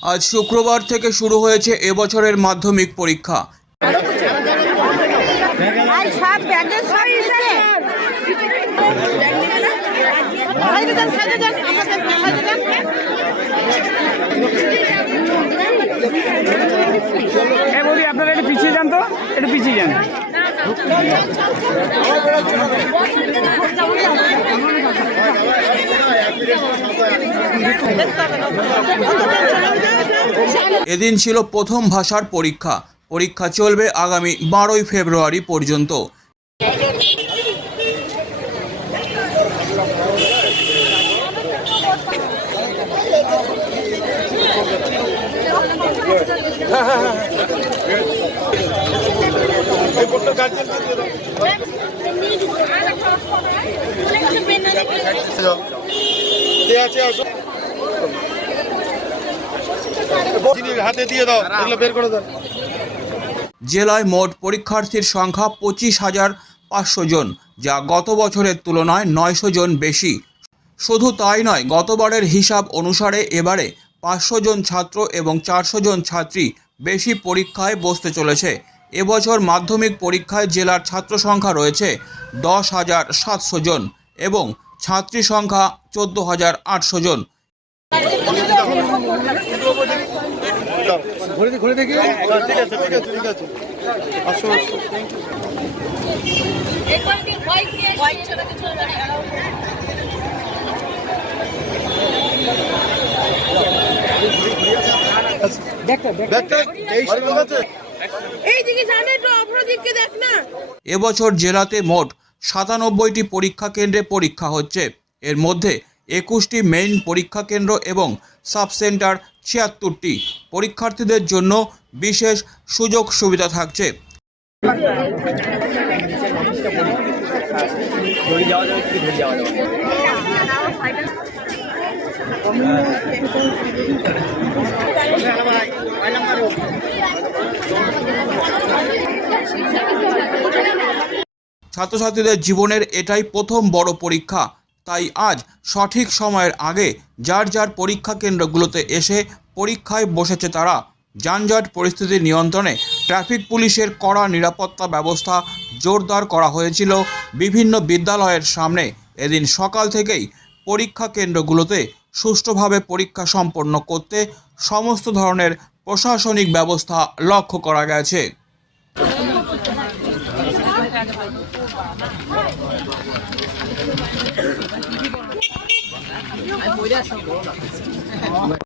আজ শুক্রবার থেকে শুরু হয়েছে এবছরের মাধ্যমিক পরীক্ষা। হ্যাঁ আপনারা একটু পিছিয়ে যান তো একটু পিছিয়ে যান। এদিন ছিল প্রথম ভাষার পরীক্ষা। পরীক্ষা চলবে আগামী বারোই ফেব্রুয়ারি পর্যন্ত। চিনির জেলায় মোট পরীক্ষার্থীর সংখ্যা পঁচিশ হাজার পাঁচশো জন, যা গত বছরের তুলনায় নয়শো জন বেশি। শুধু তাই নয়, গতবারের হিসাব অনুসারে এবারে পাঁচশো জন ছাত্র এবং চারশো জন ছাত্রী বেশি পরীক্ষায় বসতে চলেছে। এবছর মাধ্যমিক পরীক্ষায় জেলার ছাত্র সংখ্যা রয়েছে দশ হাজার সাতশো জন এবং ছাত্রী সংখ্যা চোদ্দ হাজার আটশো জন। ঘুরে ঘুরে দেখি। ঠিক আছে ঠিক আছে ঠিক আছে। আসো আসো। ব্যাগটা এই সামনে আছে। এই দিকে জানে তো অপরদিকে দেখ না। এবছর জেলাতে মোট সাতানব্বইটি পরীক্ষা কেন্দ্রে পরীক্ষা হচ্ছে। এর মধ্যে একুশটি মেইন পরীক্ষা কেন্দ্র এবং সাব সেন্টার ছিয়াত্তরটি পরীক্ষার্থীদের জন্য বিশেষ সুযোগ সুবিধা থাকছে। ছাত্রছাত্রীদের জীবনের এটাই প্রথম বড় পরীক্ষা। তাই আজ সঠিক সময়ের আগে যার যার পরীক্ষা কেন্দ্রগুলোতে এসে পরীক্ষায় বসেছে তারা, যানজট পরিস্থিতি নিয়ন্ত্রণে ট্রাফিক পুলিশের কড়া নিরাপত্তা ব্যবস্থা জোরদার করা হয়েছিল বিভিন্ন বিদ্যালয়ের সামনে। এদিন সকাল থেকেই পরীক্ষা কেন্দ্রগুলোতে সুষ্ঠুভাবে পরীক্ষা সম্পন্ন করতে সমস্ত ধরনের প্রশাসনিক ব্যবস্থা লক্ষ্য করা গেছে। 俺はそう。